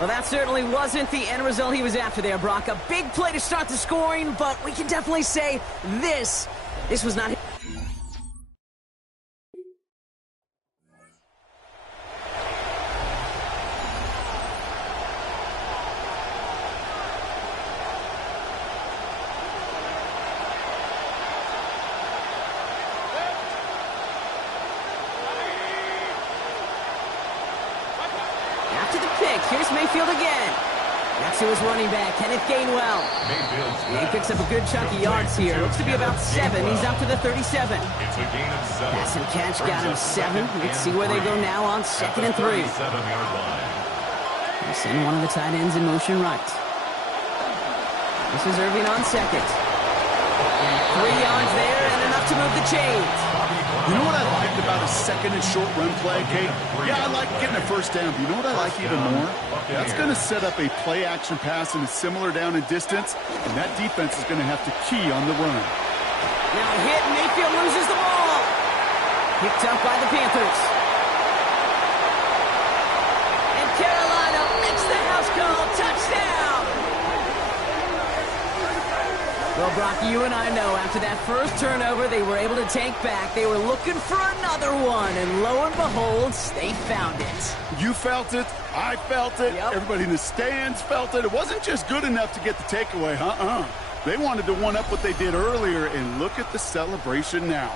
Well, that certainly wasn't the end result he was after there, Brock. A big play to start the scoring, but we can definitely say this was not... Here's Mayfield again. Next to his running back, Kenneth Gainwell. He picks up a good chunk of yards here. Looks to be about 7. He's up to the 37. Pass and catch got him 7. Let's see where they go now on 2nd and 3. They send one of the tight ends in motion right. This is Irving on 2nd. 3 yards there and enough to move the chains. You know what I liked about a 2nd and short run play, Kate? Yeah, I like getting a first down, but you know what I like even more? That's going to set up a play-action pass in a similar down and distance, and that defense is going to have to key on the run. Now hit, Mayfield loses the ball. Picked up by the Panthers. And Carolina makes the house call. Touchdown! Well, Brock, you and I know after that first turnover, they were able to take back. They were looking for another one, and lo and behold, they found it. You felt it. I felt it. Yep. Everybody in the stands felt it. It wasn't just good enough to get the takeaway. They wanted to one-up what they did earlier, and look at the celebration now.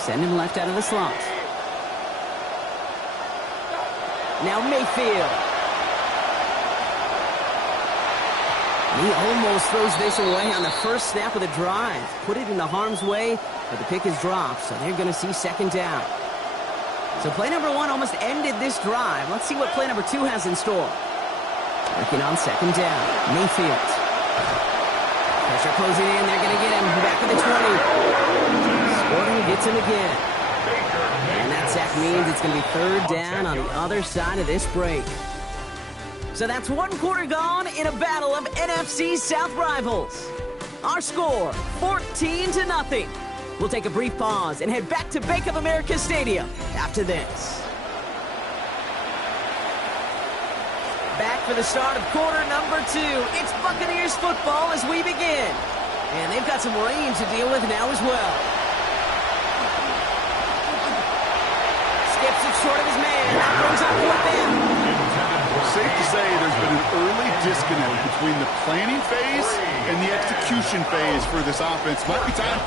Send him left out of the slot. Now Mayfield. He almost throws this away on the first snap of the drive. Put it into harm's way, but the pick is dropped, so they're going to see 2nd down. So play number 1 almost ended this drive. Let's see what play number 2 has in store. Working on 2nd down. Mayfield. Pressure closing in. They're going to get him back to the 20. Gordon gets him again. And that sack means it's going to be 3rd down on the other side of this break. So that's 1 quarter gone in a battle of NFC South rivals. Our score, 14-0. We'll take a brief pause and head back to Bank of America Stadium after this. Back for the start of quarter number 2. It's Buccaneers football as we begin. And they've got some rain to deal with now as well. Skips it short of his man. That brings up 4th down. Safe to say there's been an early disconnect between the planning phase and the execution phase for this offense. Might be time.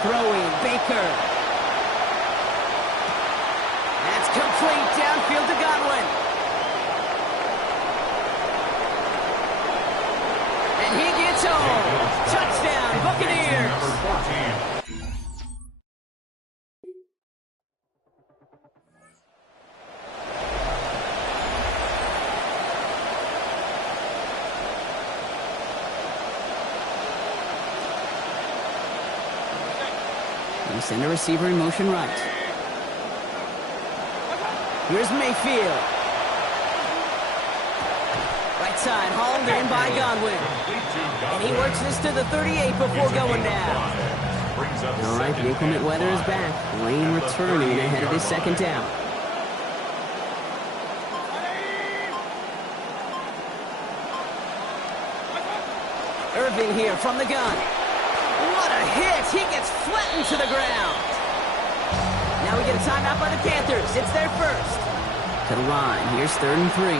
Throwing, Baker. That's complete, downfield to Godwin. And he gets home. Touchdown, Buccaneers. They send a receiver in motion right. Here's Mayfield. Right side, hauled in by Godwin. And he works this to the 38 before going down. All right, the inclement weather is back. Rain returning ahead of his 2nd down. Irving here from the gun. What a hit! He gets flattened to the ground. Now we get a timeout by the Panthers. It's their first. To the line. Here's 3rd and 3.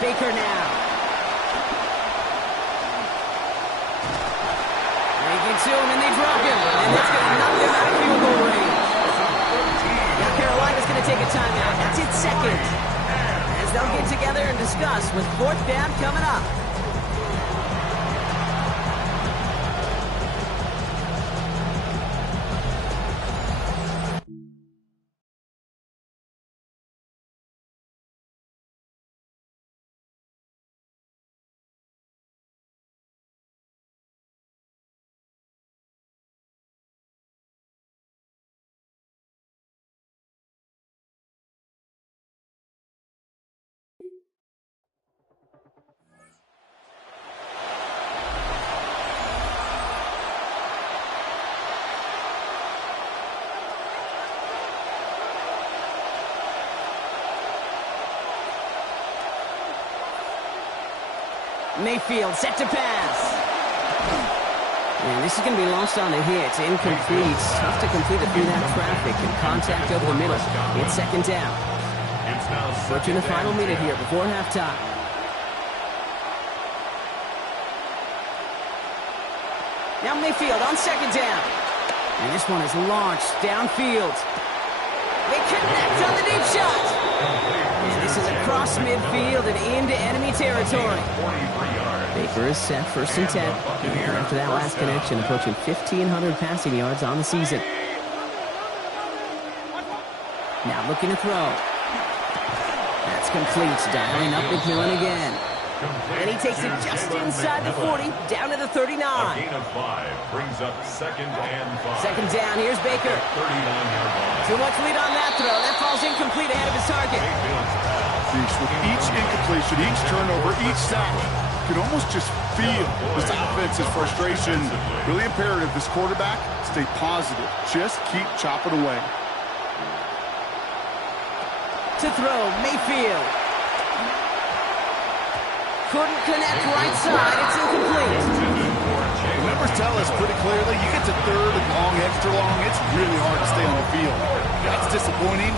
Baker now. They get to him, and they drop him. And that's going to knock them out of field goal range. Now Carolina's going to take a timeout. That's its second. As they'll get together and discuss with fourth down coming up. Mayfield set to pass. And this is going to be lost on the hit. Incomplete. Tough to complete it through that traffic and contact over the middle. It's second down. Approaching the final minute here before halftime. Now Mayfield on second down. And this one is launched downfield. They connect on the deep shot. And this is across midfield and into enemy territory. Baker is set, 1st and 10. And after that last connection, approaching 1,500 passing yards on the season. Now looking to throw. That's complete. Dialing up McMillan again. And he takes it just inside the 40, down to the 39. A gain of 5 brings up 2nd and 5. Second down, here's Baker. 39-yard line. Too much lead on that throw. That falls incomplete ahead of his target. With each incompletion, each turnover, each sack, you can almost just feel this offense's frustration. Really imperative, this quarterback, stay positive. Just keep chopping away. To throw, Mayfield. Couldn't connect right side. It's incomplete. The numbers tell us pretty clearly, you get to 3rd and long, extra long, it's really hard to stay on the field. That's disappointing.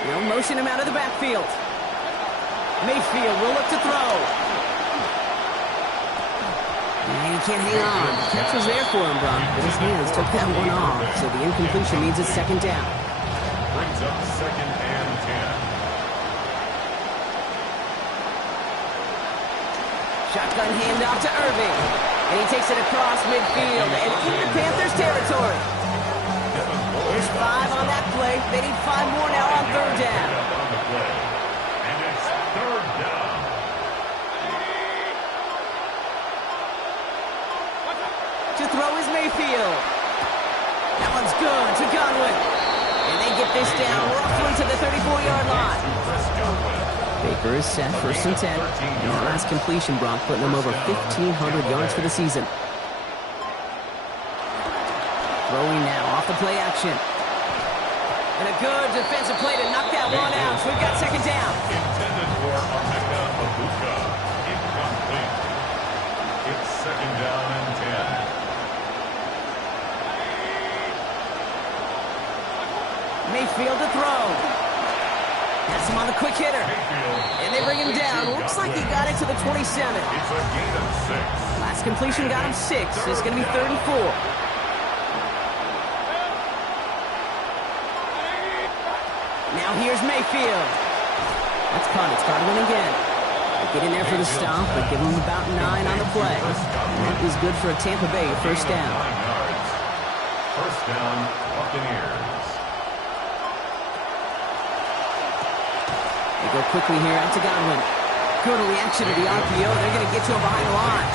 They'll motion him out of the backfield. Mayfield will look to throw. And he can't hang on. The catch was there for him, Brock, but his hands took that one off. So the incompletion means it's second down. Brings up 2nd and 10. Shotgun handoff to Irving. And he takes it across midfield and into Panthers territory. There's 5 on that play. They need 5 more now on 3rd down. And it's 3rd down. To throw is Mayfield. That one's good to Godwin. And they get this down roughly to the 34-yard line. Baker is set, 1st and 10. And that last completion, Brock, putting them over 1,500 yards for the season. Throwing now off the play action. And a good defensive play to knock that one out. So we've got second down. Intended for Emeka Egbuka. Incomplete. It's 2nd down and 10. Mayfield to throw. Has him on the quick hitter. And they bring him down. Looks like he got it to the 27. It's a gain of 6. Last completion got him 6. It's going to be 3rd and 4. Now here's Mayfield. That's caught. It's Godwin again. They get in there for the stop, but give him about 9 on the play. That is good for a Tampa Bay 1st down. 9 yards. 1st down, Buccaneers. They go quickly here out to Godwin. Good reaction to the RPO. They're going to get to him behind the line.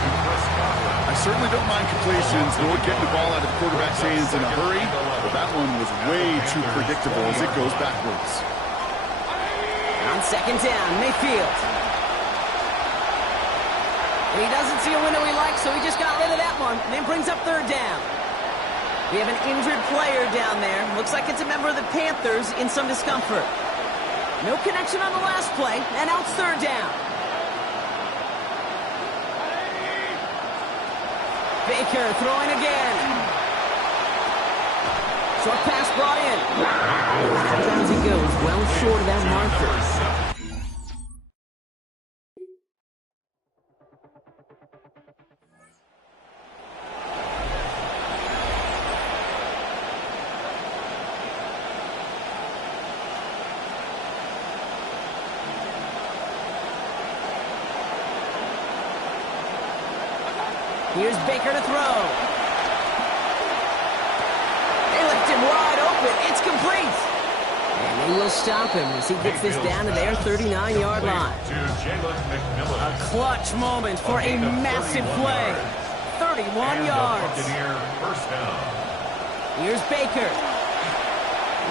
I certainly don't mind completions, nor getting the ball out of the quarterback's hands in a hurry, but that one was way too predictable as it goes backwards. On second down, Mayfield. And he doesn't see a window he likes, so he just got rid of that one, and then brings up 3rd down. We have an injured player down there. Looks like it's a member of the Panthers in some discomfort. No connection on the last play, and now it's third down. Baker throwing again. Short pass brought in. Out of bounds he goes, well short of that marker. Here's Baker to throw. They left him wide open. It's complete. And they will stop him as he gets this down to their 39-yard line. A clutch moment for a massive play. 31 yards. Here's Baker.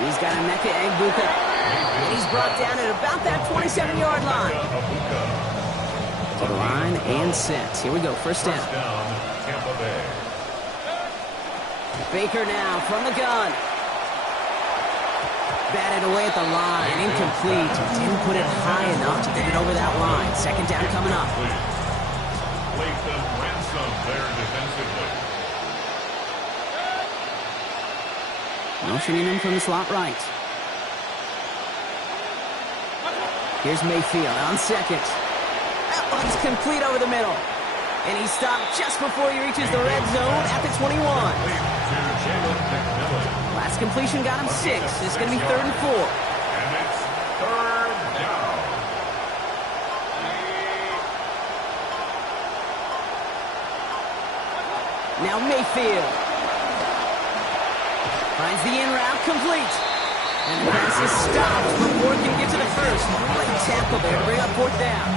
He's got a Emeka Egbuka. And he's brought down at about that 27-yard line. To the line and set. Here we go, first down. Tampa Bay. Baker now from the gun. Batted away at the line, incomplete. Didn't put it high enough to get it over that line. Second down coming up. Latham Ransom there defensively. Motioning him from the slot right. Here's Mayfield on second. That one's complete over the middle. And he stopped just before he reaches the red zone at the 21. Last completion got him 6. It's going to be 3rd and 4. And it's 3rd down. Now Mayfield. Finds the in route complete. And the pass is stopped before it can get to the first. Great tackle there to bring up 4th down.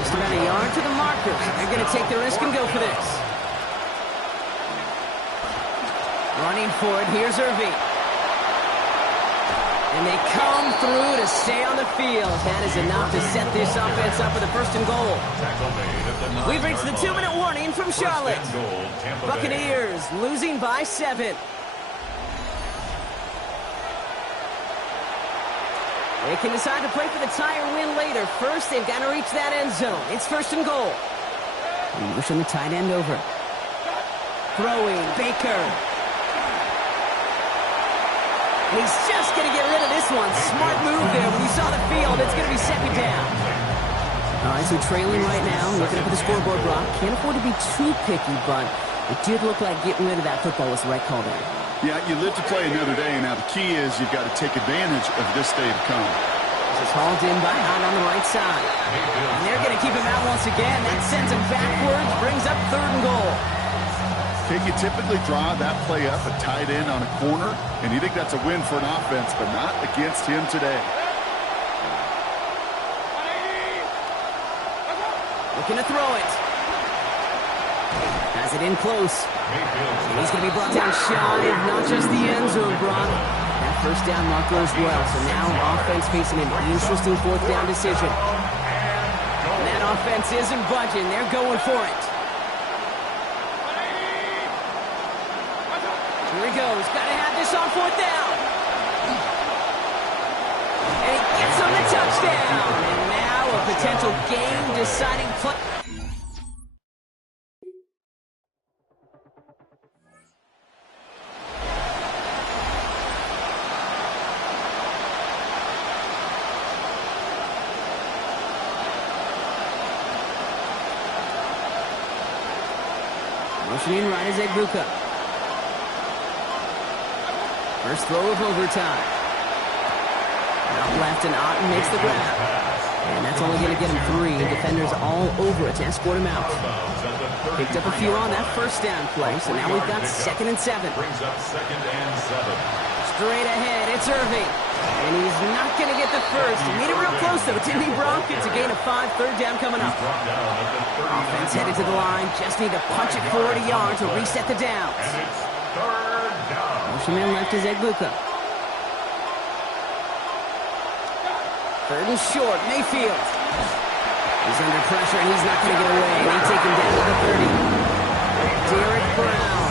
Just about a yard to the markers. They're going to take the risk and go for this. Running for it, here's Irving. And they come through to stay on the field. That is enough to set this offense up with a 1st and goal. We've reached the 2-minute warning from Charlotte. Buccaneers losing by 7. They can decide to play for the tie or win later. First, they've got to reach that end zone. It's 1st and goal. And motion the tight end over. Throwing, Baker. And he's just going to get rid of this one. Smart move there. When you saw the field, it's going to be 2nd down. All right, so trailing right now. Looking up at the scoreboard, Brock. Can't afford to be too picky, but it did look like getting rid of that football was the right call there. Yeah, you live to play another day. Now the key is you've got to take advantage of this day to come. This is hauled in by Hunt on the right side. And they're going to keep him out once again. That sends him backwards, brings up 3rd and goal. Okay, you typically draw that play up a tight end on a corner, and you think that's a win for an offense, but not against him today. Looking to throw it. Has it in close. He's going to be brought down shy of not just the end zone, Brock. That 1st down marker as well. So now offense facing an interesting 4th down decision. And that offense isn't budging. They're going for it. Here he goes. Got to have this on 4th down. And he gets on the touchdown. And now a potential game-deciding play. Motioning right is Egbuka. First throw of overtime. Out left and Otten makes the grab. And that's only going to get him 3. Defenders all over it to escort him out. Picked up a few on that 1st down play, so now we've got 2nd and 7. Brings up 2nd and 7. Straight ahead, it's Irving. And he's not going to get the first. He made it real close, though. Didn't he, Brock? It's a gain of 5, 3rd down coming up. Offense headed to the line. Just need to punch it forward a yard to reset the downs. And it's 3rd down. Motion man left is Egbuka. 3rd and short, Mayfield. He's under pressure, and he's not going to get away. They take him down to the 30. Derek Brown.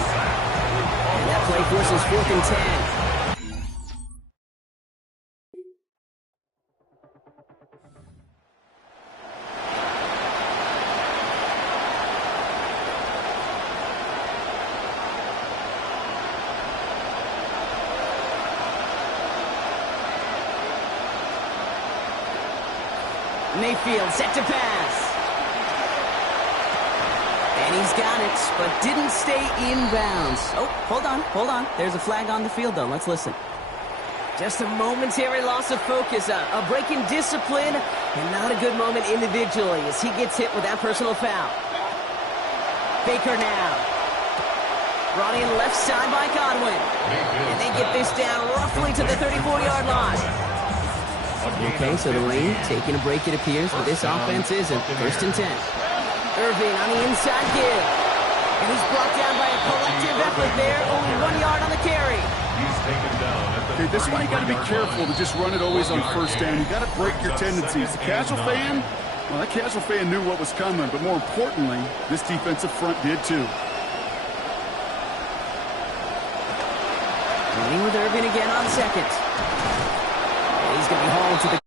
And forces 4th and 10. Mayfield set to pass. And he's got it, but didn't stay in bounds. Oh, hold on. There's a flag on the field, though. Let's listen. Just a momentary loss of focus, a break in discipline, and not a good moment individually as he gets hit with that personal foul. Baker now. Brought in left side by Godwin. And they get this down roughly to the 34-yard line. Okay, so the rain taking a break, it appears, but this offense isn't. 1st and 10. Irving on the inside give. And he's brought down by a collective effort there. Only 1 yard on the carry. He's taken down at the Okay, this is why you got to be careful to just run it always on 1st down. You got to break your tendencies. The casual fan, well, that casual fan knew what was coming, but more importantly, this defensive front did too. Running with Irving again on 2nd. He's going to be hauled to the